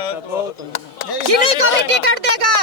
किन्हीं को भी टिकट देगा,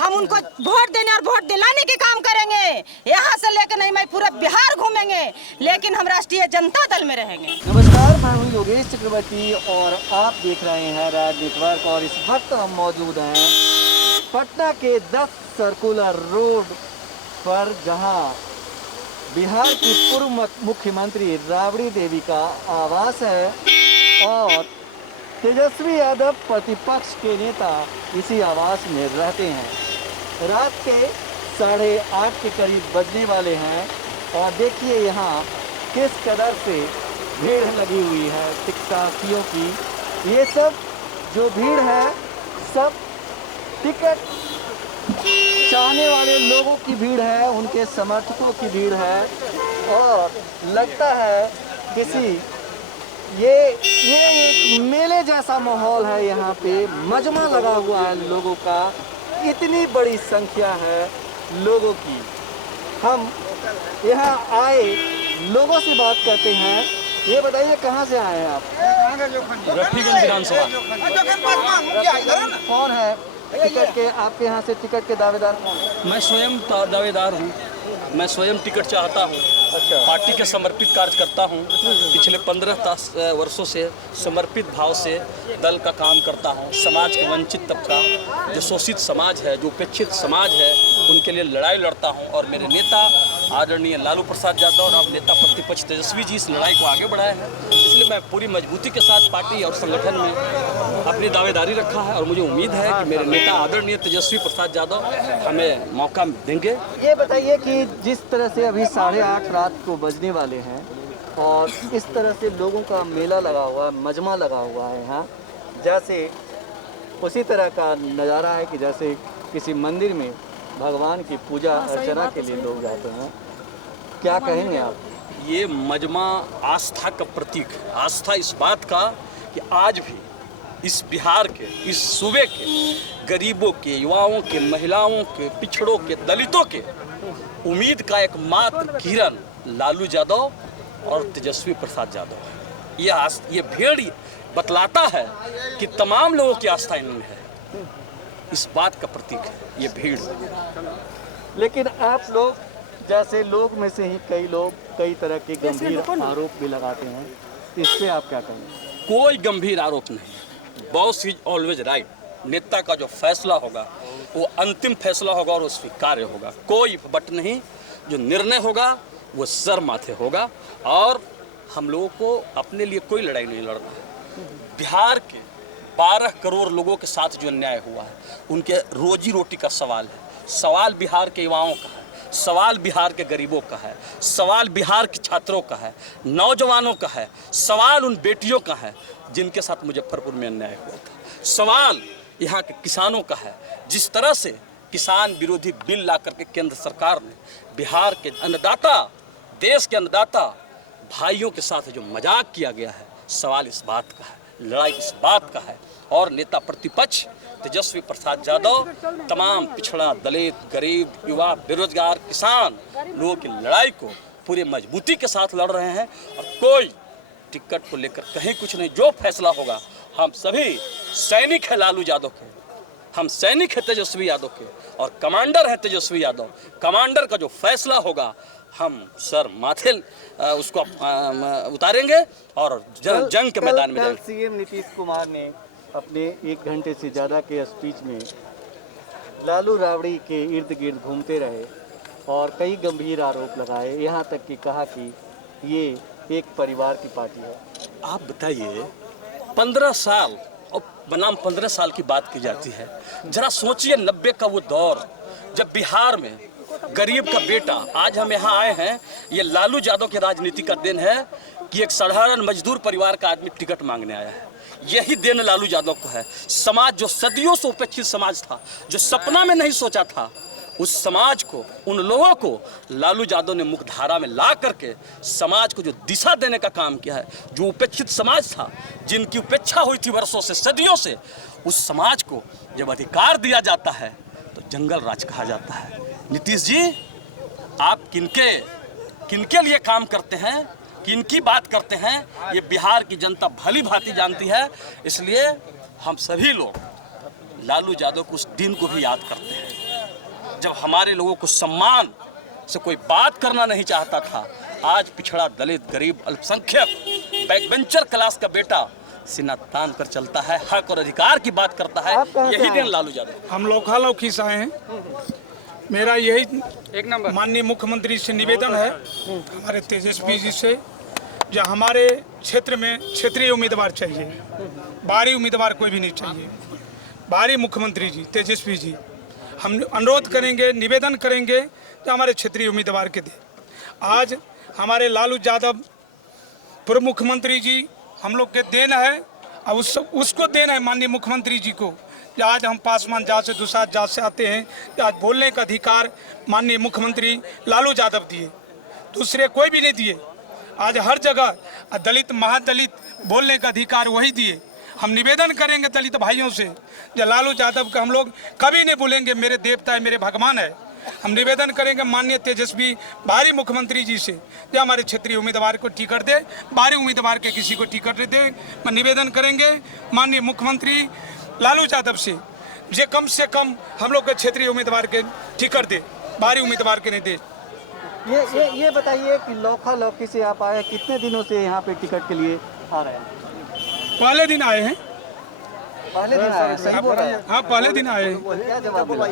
हम उनको वोट देने और वोट दिलाने के काम करेंगे। यहाँ से लेकर नहीं, मैं पूरा बिहार घूमेंगे, लेकिन हम राष्ट्रीय जनता दल में रहेंगे। नमस्कार, मैं हूँ योगेश चक्रवर्ती और आप देख रहे हैं राज नेटवर्क। और इस वक्त हम मौजूद हैं पटना के 10 सर्कुलर रोड पर, जहाँ बिहार की पूर्व मुख्यमंत्री राबड़ी देवी का आवास है और तेजस्वी यादव प्रतिपक्ष के नेता इसी आवास में रहते हैं। रात के 8:30 के करीब बजने वाले हैं और देखिए यहाँ किस कदर से भीड़ लगी हुई है टिकटॉकियों की। ये सब जो भीड़ है सब टिकट चाहने वाले लोगों की भीड़ है, उनके समर्थकों की भीड़ है। और लगता है किसी ये एक मेले जैसा माहौल है। यहाँ पे मजमा लगा हुआ है लोगों का, इतनी बड़ी संख्या है लोगों की। हम यहाँ आए लोगों से बात करते हैं। ये बताइए कहाँ से आए हैं आप? रफीगंज विधानसभा। कौन है टिकट के, आपके यहाँ से टिकट के दावेदार कौन है? मैं स्वयं दावेदार हूँ, मैं स्वयं टिकट चाहता हूँ। अच्छा। पार्टी के समर्पित कार्य करता हूँ। पिछले 15 वर्षों से समर्पित भाव से दल का काम करता हूँ। समाज के वंचित तबका, जो शोषित समाज है, जो उपेक्षित समाज है, उनके लिए लड़ाई लड़ता हूँ। और मेरे नेता आदरणीय लालू प्रसाद यादव और अब नेता प्रतिपक्ष तेजस्वी जी इस लड़ाई को आगे बढ़ाए हैं। इसलिए मैं पूरी मजबूती के साथ पार्टी और संगठन में अपनी दावेदारी रखा है और मुझे उम्मीद है कि मेरे नेता आदरणीय तेजस्वी प्रसाद यादव हमें मौका देंगे। ये बताइए कि जिस तरह से अभी 8:30 रात को बजने वाले हैं और इस तरह से लोगों का मेला लगा हुआ है, मजमा लगा हुआ है यहाँ, जैसे उसी तरह का नज़ारा है कि जैसे किसी मंदिर में भगवान की पूजा अर्चना के लिए लोग जाते हैं। क्या कहेंगे आप? ये मजमा आस्था का प्रतीक है। आस्था इस बात का कि आज भी इस बिहार के, इस सूबे के गरीबों के, युवाओं के, महिलाओं के, पिछड़ों के, दलितों के उम्मीद का एकमात्र किरण लालू यादव और तेजस्वी प्रसाद यादव है। ये भीड़ बतलाता है कि तमाम लोगों की आस्था इनमें है। इस बात का प्रतीक है ये भीड़। लेकिन आप लोग जैसे लोग में से ही कई लोग कई तरह के गंभीर आरोप भी लगाते हैं, इस पे आप क्या कहेंगे? कोई गंभीर आरोप नहीं। Boss is always right. नेता का जो फैसला होगा वो अंतिम फैसला होगा और वो स्वीकार्य होगा। कोई बट नहीं, जो निर्णय होगा वो सर माथे होगा। और हम लोगों को अपने लिए कोई लड़ाई नहीं लड़ना है। बिहार के 12 करोड़ लोगों के साथ जो अन्याय हुआ है, उनके रोजी रोटी का सवाल है। सवाल बिहार के युवाओं का है, सवाल बिहार के गरीबों का है, सवाल बिहार के छात्रों का है, नौजवानों का है, सवाल उन बेटियों का है जिनके साथ मुजफ्फरपुर में अन्याय हुआ था। सवाल यहाँ के किसानों का है। जिस तरह से किसान विरोधी बिल ला करके केंद्र सरकार ने बिहार के अन्नदाता, देश के अन्नदाता भाइयों के साथ जो मजाक किया गया है, सवाल इस बात का है, लड़ाई इस बात का है। और नेता प्रतिपक्ष तेजस्वी प्रसाद यादव तमाम पिछड़ा, दलित, गरीब, युवा, बेरोजगार, किसान लोगों की लड़ाई को पूरे मजबूती के साथ लड़ रहे हैं। और कोई टिकट को लेकर कहीं कुछ नहीं। जो फैसला होगा, हम सभी सैनिक हैं लालू यादव के, हम सैनिक हैं तेजस्वी यादव के और कमांडर हैं तेजस्वी यादव। कमांडर का जो फैसला होगा हम सर माथे उसको उतारेंगे और जंग के मैदान में जाएंगे। सीएम नीतीश कुमार ने अपने 1 घंटे से ज़्यादा के स्पीच में लालू राबड़ी के इर्द गिर्द घूमते रहे और कई गंभीर आरोप लगाए, यहाँ तक कि कहा कि ये एक परिवार की पार्टी है। आप बताइए, 15 साल और बनाम 15 साल की बात की जाती है। जरा सोचिए 90 का वो दौर जब बिहार में गरीब का बेटा, आज हम यहाँ आए हैं, ये लालू यादव के राजनीति का देन है कि एक साधारण मजदूर परिवार का आदमी टिकट मांगने आया है। यही देन लालू यादव को है। समाज जो सदियों से उपेक्षित समाज था, जो सपना में नहीं सोचा था, उस समाज को, उन लोगों को लालू यादव ने मुख्यधारा में ला करके समाज को जो दिशा देने का काम किया है। जो उपेक्षित समाज था, जिनकी उपेक्षा हुई थी वर्षों से, सदियों से, उस समाज को जब अधिकार दिया जाता है तो जंगल राज कहा जाता है। नीतीश जी, आप किनके लिए काम करते हैं, किनकी बात करते हैं, ये बिहार की जनता भली भांति जानती है। इसलिए हम सभी लोग लालू यादव को उस दिन को भी याद करते हैं जब हमारे लोगों को सम्मान से कोई बात करना नहीं चाहता था। आज पिछड़ा, दलित, गरीब, अल्पसंख्यक, बैकबेंचर क्लास का बेटा सीना तान कर चलता है, हक और अधिकार की बात करता है। यही दिन लालू यादव। हम लोखा लौखी से आए हैं। मेरा यही एक नंबर माननीय मुख्यमंत्री से निवेदन है, हमारे तेजस्वी जी से, जो हमारे क्षेत्र में क्षेत्रीय उम्मीदवार चाहिए, बाहरी उम्मीदवार कोई भी नहीं चाहिए। बाहरी मुख्यमंत्री जी तेजस्वी जी, हम अनुरोध करेंगे, निवेदन करेंगे कि हमारे क्षेत्रीय उम्मीदवार के दे। आज हमारे लालू यादव पूर्व मुख्यमंत्री जी हम लोग के देन है, और उसको देन है माननीय मुख्यमंत्री जी को। आज हम पासवान जात से दूसरा जात से आते हैं, आज बोलने का अधिकार माननीय मुख्यमंत्री लालू यादव दिए, दूसरे कोई भी नहीं दिए। आज हर जगह दलित, महादलित बोलने का अधिकार वही दिए। हम निवेदन करेंगे दलित भाइयों से, जो लालू यादव का हम लोग कभी नहीं भूलेंगे, मेरे देवता है, मेरे भगवान है। हम निवेदन करेंगे माननीय तेजस्वी बाहरी मुख्यमंत्री जी से, जो हमारे क्षेत्रीय उम्मीदवार को टिकट दे, बाहरी उम्मीदवार के किसी को टिकट दे। मैं निवेदन करेंगे माननीय मुख्यमंत्री लालू यादव से कम हम लोग के क्षेत्रीय उम्मीदवार के टिकट दे, बाहरी उम्मीदवार के नहीं दे। ये बताइए कि लौखा लौकी से आप आए, कितने दिनों से यहाँ पे टिकट के लिए आ रहे हैं? पहले दिन आए हैं। पहले दिन आए हैं, सही बोल रहे हैं। हाँ, पहले दिन आए हैं। क्या जवाब मिला?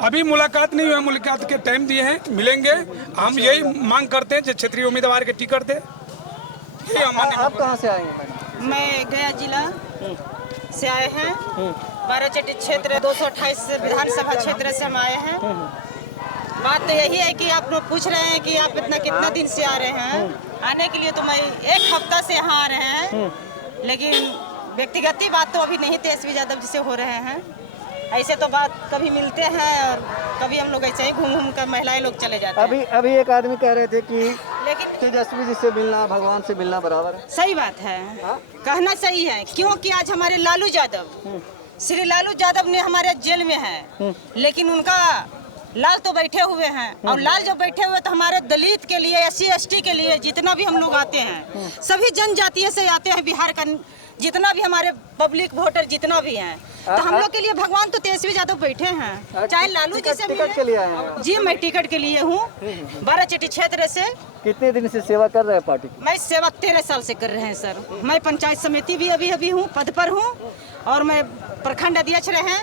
अभी मुलाकात नहीं हुई, मुलाकात के टाइम दिए हैं, मिलेंगे। हम यही मांग करते हैं जो क्षेत्रीय उम्मीदवार के टिकट दे। आप कहाँ से आए हैं? मैं गया जिला से आए हैं, बाराचट्टी क्षेत्र 228 विधानसभा क्षेत्र से हम आए हैं। बात तो यही है कि आप लोग पूछ रहे हैं कि आप कितना दिन से आ रहे हैं। आने के लिए तो मैं 1 हफ्ता से यहाँ आ रहे हैं, लेकिन व्यक्तिगत बात तो अभी नहीं तेजस्वी यादव जी से हो रहे हैं। ऐसे तो बात कभी मिलते हैं और कभी हम लोग ऐसे ही घूम कर महिलाएं लोग चले जाते हैं। अभी एक आदमी कह रहे थे कि लेकिन तेजस्वी जी से मिलना भगवान से मिलना बराबर है। सही बात है, कहना सही है, क्योंकि आज हमारे लालू यादव, श्री लालू यादव ने हमारे जेल में है, लेकिन उनका लाल तो बैठे हुए हैं, और लाल जब बैठे हुए तो हमारे दलित के लिए, SC ST के लिए जितना भी हम लोग आते हैं, सभी जनजातीय से आते हैं बिहार का, जितना भी हमारे पब्लिक वोटर जितना भी हैं, तो हम लोग के लिए भगवान तो तेजस्वी यादव बैठे हैं। चाहे लालू जी से टिकट के लिए आए हैं? जी, मैं टिकट के लिए हूँ, बाराचट्टी क्षेत्र से। कितने दिन से सेवा कर रहे हैं पार्टी की? मैं सेवा 13 साल से कर रहे हैं सर। मैं पंचायत समिति भी अभी हूँ, पद पर हूँ, और मैं प्रखंड अध्यक्ष रहे,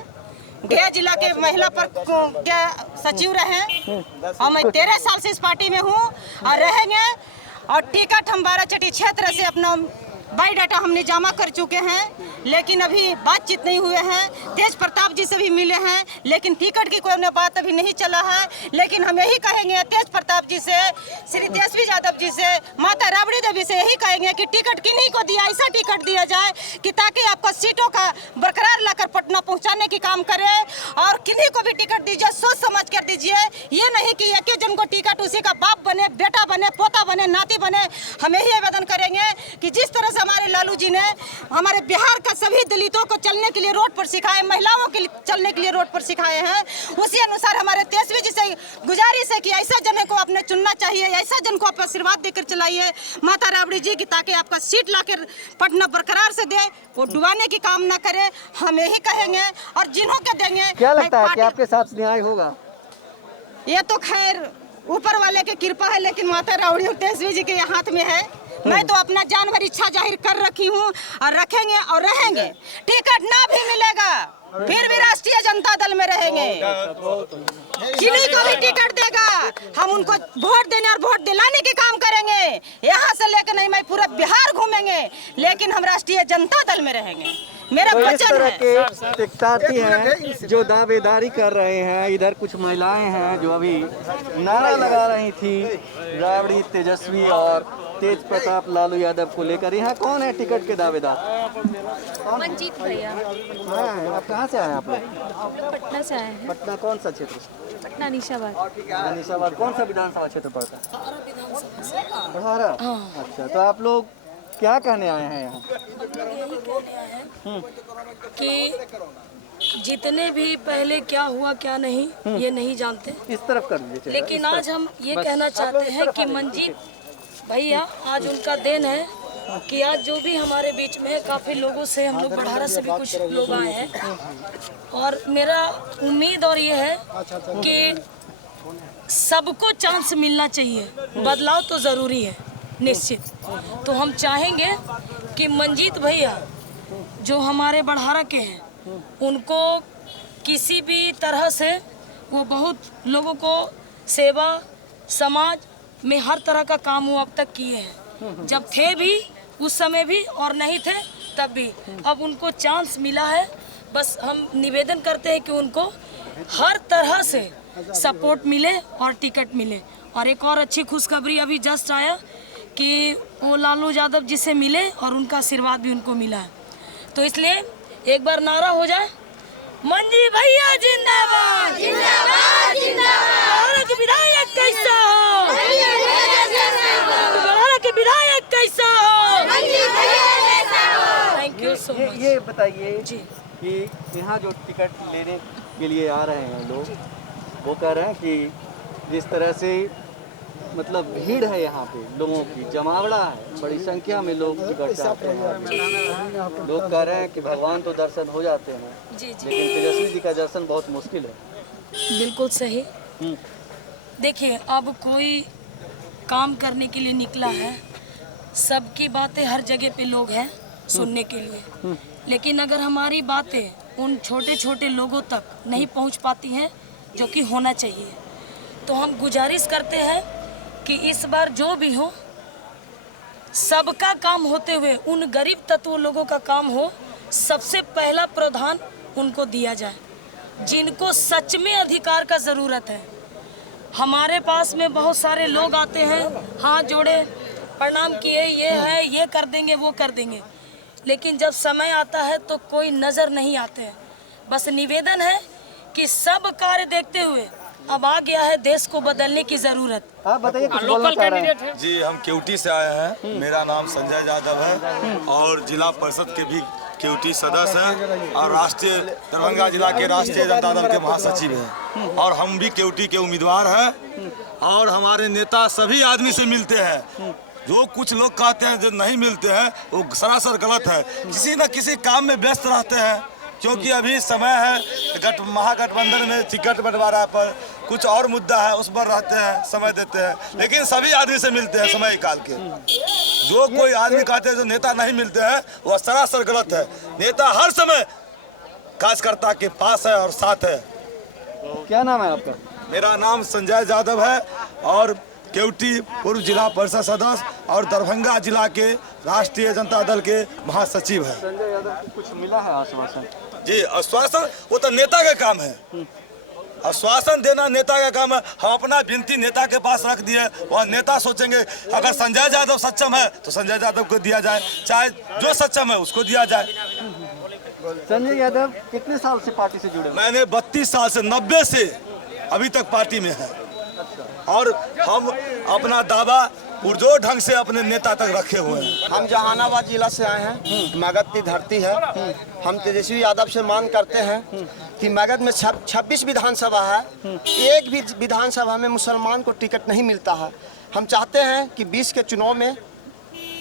गया जिला के महिला पर क्या सचिव रहे, और मैं 13 साल से इस पार्टी में हूँ और रहेंगे। और टिकट हम बाराचट्टी क्षेत्र से अपना बायोडाटा हमने जमा कर चुके हैं, लेकिन अभी बातचीत नहीं हुए हैं। तेज प्रताप जी से भी मिले हैं, लेकिन टिकट की कोई बात अभी नहीं चला है। लेकिन हम यही कहेंगे तेज प्रताप जी से, श्री तेजस्वी यादव जी से, माता राबड़ी देवी से यही कहेंगे कि टिकट किन्हीं को दिया, ऐसा टिकट दिया जाए कि ताकि आपका सीटों का बरकरार लाकर पटना पहुंचाने की काम करे, और किन्हीं को भी टिकट दीजिए सोच समझ कर दीजिए। ये नहीं कि एक जन को टिकट उसी का बाप बने, बेटा बने, पोता बने, नाती बने। हम यही आवेदन करेंगे कि जिस तरह से हमारे लालू जी ने हमारे बिहार का सभी दलितों को चलने के लिए रोड पर सिखाए, महिलाओं के लिए चलने के लिए रोड पर सिखाए हैं, उसी अनुसार हमारे तेजस्वी जी से गुजारिश है कि ऐसा जन को आपने चुनना चाहिए, ऐसा जन को आप आशीर्वाद देकर चलाइए माता राबड़ी जी की, ताकि आपका सीट लाकर पटना बरकरार से दे, वो डुबाने की काम ना करे। हम यही कहेंगे, और जिन्हों के देंगे। क्या लगता है कि आपके साथ न्याय होगा? ये तो खैर ऊपर वाले की कृपा है, लेकिन माता राबड़ी और तेजस्वी जी के हाथ में है। मैं तो अपना जान भर इच्छा जाहिर कर रखी हूँ, और रखेंगे और रहेंगे। टिकट ना भी मिलेगा फिर भी राष्ट्रीय जनता दल में रहेंगे। किन्हीं को भी टिकट देगा, हम उनको वोट देने और वोट दिलाने के काम करेंगे। यहाँ से लेकर नहीं, मैं पूरा बिहार घूमेंगे, लेकिन हम राष्ट्रीय जनता दल में रहेंगे। मेरा तो इस वचन तरह है। के प्रत्याशी हैं जो दावेदारी कर रहे हैं। इधर कुछ महिलाएं हैं जो अभी नारा लगा रही थी राबड़ी, तेजस्वी और तेज प्रताप लालू यादव को लेकर। यहाँ कौन है टिकट के दावेदार? मंजीत भैया। हाँ, आप कहाँ से आए हैं? आप लोग पटना से आए हैं। पटना कौन सा क्षेत्र? पटना निशाबाद। निशाबाद कौन सा विधानसभा क्षेत्र पड़ता है? बड़हारा। अच्छा, तो आप लोग क्या कहने आए हैं यहाँ? यही कहने आए हैं कि जितने भी पहले क्या हुआ क्या नहीं ये नहीं जानते, इस तरफ कर लीजिए। लेकिन आज हम ये कहना चाहते हैं कि मंजीत भैया आज उनका दिन है, कि आज जो भी हमारे बीच में है, काफ़ी लोगों से हम लोग बढ़ारा से भी कुछ लोग आए हैं, और मेरा उम्मीद और ये है कि सबको चांस मिलना चाहिए। बदलाव तो ज़रूरी है निश्चित। तो हम चाहेंगे कि मंजीत भैया जो हमारे बढ़ारा के हैं, उनको किसी भी तरह से वो बहुत लोगों को सेवा समाज में हर तरह का काम वो अब तक किए हैं, जब थे भी उस समय भी और नहीं थे तब भी। अब उनको चांस मिला है, बस हम निवेदन करते हैं कि उनको हर तरह से सपोर्ट मिले और टिकट मिले। और एक और अच्छी खुशखबरी अभी जस्ट आया कि वो लालू यादव जी से मिले और उनका आशीर्वाद भी उनको मिला है। तो इसलिए एक बार नारा हो जाए, मंजी भैया जिंदाबाद जिंदाबाद जिंदाबाद। के विधायक कैसा हो, बढ़ारा के विधायक कैसा हो, थैंक यू सो मच। ये बताइए जी कि यहाँ जो टिकट लेने के लिए आ रहे हैं लोग, वो कह रहे हैं कि जिस तरह से मतलब भीड़ है यहाँ पे, लोगों की जमावड़ा है, बड़ी संख्या में लोग टिकट चाहते हैं। लोग कह रहे हैं कि भगवान तो दर्शन हो जाते हैं, जी जी लेकिन तेजस्वी जी का दर्शन बहुत मुश्किल है। बिल्कुल सही। देखिए, अब कोई काम करने के लिए निकला है, सबकी बातें हर जगह पे लोग हैं सुनने के लिए, लेकिन अगर हमारी बातें उन छोटे छोटे लोगों तक नहीं पहुंच पाती हैं जो कि होना चाहिए, तो हम गुजारिश करते हैं कि इस बार जो भी हो, सबका काम होते हुए उन गरीब तत्व लोगों का काम हो, सबसे पहला प्रावधान उनको दिया जाए जिनको सच में अधिकार का ज़रूरत है। हमारे पास में बहुत सारे लोग आते हैं, हाथ जोड़े प्रणाम किए, ये है, ये कर देंगे, वो कर देंगे, लेकिन जब समय आता है तो कोई नज़र नहीं आते हैं। बस निवेदन है कि सब कार्य देखते हुए अब आ गया है देश को बदलने की ज़रूरत। आप बताइए, कुछ बोलना चाह रहे हैं? जी, हम केवटी से आए हैं। मेरा नाम संजय यादव है और जिला परिषद के भी केवटी सदस्य हैं और राष्ट्रीय दरभंगा जिला के राष्ट्रीय जनता दल के महासचिव हैं, और हम भी केवटी के उम्मीदवार हैं। और हमारे नेता सभी आदमी से मिलते हैं। जो कुछ लोग कहते हैं जो नहीं मिलते हैं, वो सरासर गलत है। किसी न किसी काम में व्यस्त रहते हैं, क्योंकि अभी समय है महागठबंधन में टिकट बंटवारा पर कुछ और मुद्दा है, उस पर रहते हैं, समय देते हैं, लेकिन सभी आदमी से मिलते हैं समय निकाल के। जो कोई आदमी कहते हैं जो नेता नहीं मिलते हैं, वह सरासर गलत है। नेता हर समय कार्यकर्ता के पास है और साथ है। क्या नाम है आपका? मेरा नाम संजय यादव है और केवटी पूर्व जिला परिषद सदस्य और दरभंगा जिला के राष्ट्रीय जनता दल के महासचिव है। संजय यादव, कुछ मिला है आश्वासन? जी, आश्वासन वो तो नेता का काम है। आश्वासन देना नेता का काम है। हम अपना विनती नेता के पास रख दिए, वह नेता सोचेंगे अगर संजय यादव सक्षम है तो संजय यादव को दिया जाए, चाहे जो सक्षम है उसको दिया जाए। संजय यादव कितने साल से पार्टी से जुड़े? मैंने 32 साल से 90 से अभी तक पार्टी में है, और हम अपना दावा पुरजोर ढंग से अपने नेता तक रखे हुए हैं। हम जहानाबाद जिला से आए हैं। मगध की धरती है। हम तेजस्वी यादव से मांग करते हैं कि मगध में 26 विधानसभा है, एक भी विधानसभा में मुसलमान को टिकट नहीं मिलता है। हम चाहते हैं कि 20 के चुनाव में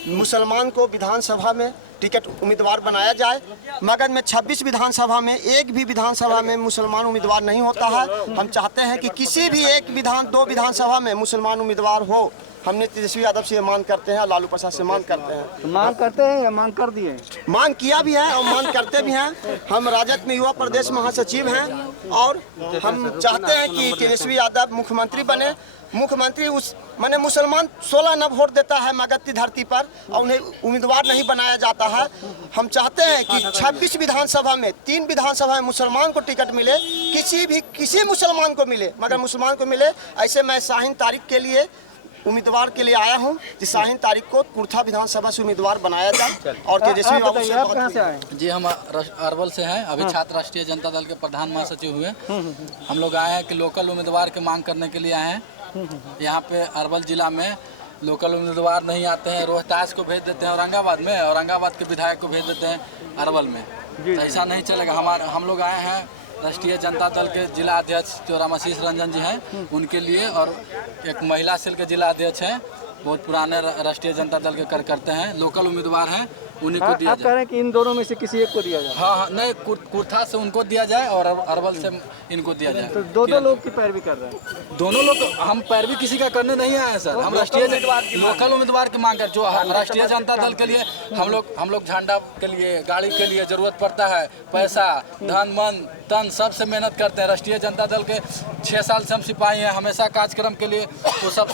मुसलमान को विधानसभा में टिकट उम्मीदवार बनाया जाए। मगध में 26 विधानसभा में एक भी विधानसभा में मुसलमान उम्मीदवार नहीं होता है। हम चाहते हैं कि किसी भी दो विधानसभा में मुसलमान उम्मीदवार हो। हमने तेजस्वी यादव से मांग करते हैं, लालू प्रसाद से मांग करते हैं। तो मांग करते हैं या मांग कर दिए? मांग किया भी है और मांग करते भी हैं। हम राजद में युवा प्रदेश महासचिव हैं और हम चाहते हैं कि तेजस्वी यादव मुख्यमंत्री बने। मुख्यमंत्री माने मुसलमान 16 न वोट देता है मगध की धरती पर और उन्हें उम्मीदवार नहीं बनाया जाता है। हम चाहते हैं कि 26 विधानसभा में 3 विधानसभा में मुसलमान को टिकट मिले, किसी मुसलमान को मिले, मगर मुसलमान को मिले। ऐसे मैं शाहीन तारिक के लिए उम्मीदवार के लिए आया हूं कि शाहीन तारिक को कुर्था विधानसभा से उम्मीदवार बनाया जाए। और तेजस्वी बाबू से आप कहाँ से आए? जी, हम अरवल से हैं। अभी छात्र राष्ट्रीय जनता दल के प्रधान महासचिव हुए। हम लोग आए हैं कि लोकल उम्मीदवार की मांग करने के लिए आए हैं। यहाँ पे अरवल जिला में लोकल उम्मीदवार नहीं आते हैं, रोहतास को भेज देते हैं औरंगाबाद में, औरंगाबाद के विधायक को भेज देते हैं अरवल में। तो ऐसा नहीं चलेगा। हम लोग आए हैं राष्ट्रीय जनता दल के जिला अध्यक्ष जो रामाशीष रंजन जी हैं उनके लिए, और एक महिला सेल के जिला अध्यक्ष हैं बहुत पुराने राष्ट्रीय जनता दल के कार्यकर्ता हैं, लोकल उम्मीदवार हैं, उन्हीं को दिया आप कह जाए। रहे हैं कि इन दोनों में से किसी एक को दिया जाए? हाँ हाँ, नहीं, कुर्था से उनको दिया जाए और अरवल से इनको दिया जाए। तो दो लोग की पैरवी कर रहे हैं। दोनों लोग, हम पैरवी किसी का करने नहीं आए हैं सर, हम राष्ट्रीय लोकल उम्मीदवार की मांग कर, जो राष्ट्रीय जनता दल के लिए हम लोग झंडा के लिए, गाड़ी के लिए जरूरत पड़ता है, पैसा, धन, मन, तन, सबसे मेहनत करते हैं। राष्ट्रीय जनता दल के 6 साल से हम सिपाही हैं, हमेशा कार्यक्रम के लिए वो सब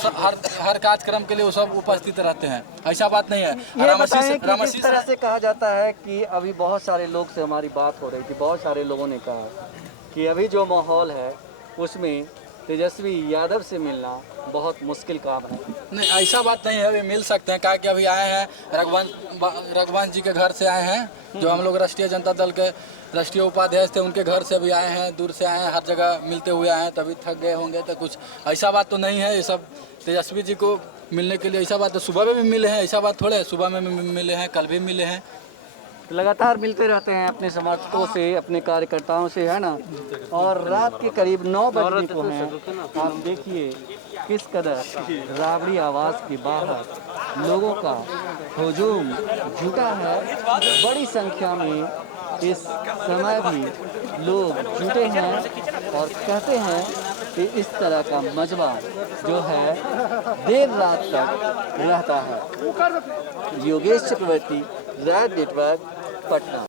हर कार्यक्रम के लिए वो सब उपस्थित रहते हैं, ऐसा बात नहीं है। ये बताएं कि जिस तरह से कहा जाता है कि अभी बहुत सारे लोग से हमारी बात हो रही थी, बहुत सारे लोगों ने कहा कि अभी जो माहौल है उसमें तेजस्वी यादव से मिलना बहुत मुश्किल काम है। नहीं, ऐसा बात नहीं है, अभी मिल सकते हैं, क्या कि अभी आए हैं रघुवंश जी के घर से आए हैं, जो हम लोग राष्ट्रीय जनता दल के राष्ट्रीय उपाध्यक्ष थे, उनके घर से अभी आए हैं, दूर से आए हैं, हर जगह मिलते हुए आए हैं, तभी थक गए होंगे, तो कुछ ऐसा बात तो नहीं है। ये सब तेजस्वी जी को मिलने के लिए ऐसा बात, तो सुबह में भी मिले हैं, ऐसा बात थोड़े है, सुबह में भी मिले हैं, कल भी मिले हैं। लगातार मिलते रहते हैं अपने समर्थकों से, अपने कार्यकर्ताओं से, है ना। और रात के करीब 9 बजे को हैं, आप देखिए किस कदर राबड़ी आवास के बाहर लोगों का हुजूम जुटा है। बड़ी संख्या में इस समय भी लोग जुटे हैं और कहते हैं कि इस तरह का मजमा जो है देर रात तक रहता है। योगेश चक्रवर्ती, राज नेटवर्क, पटना।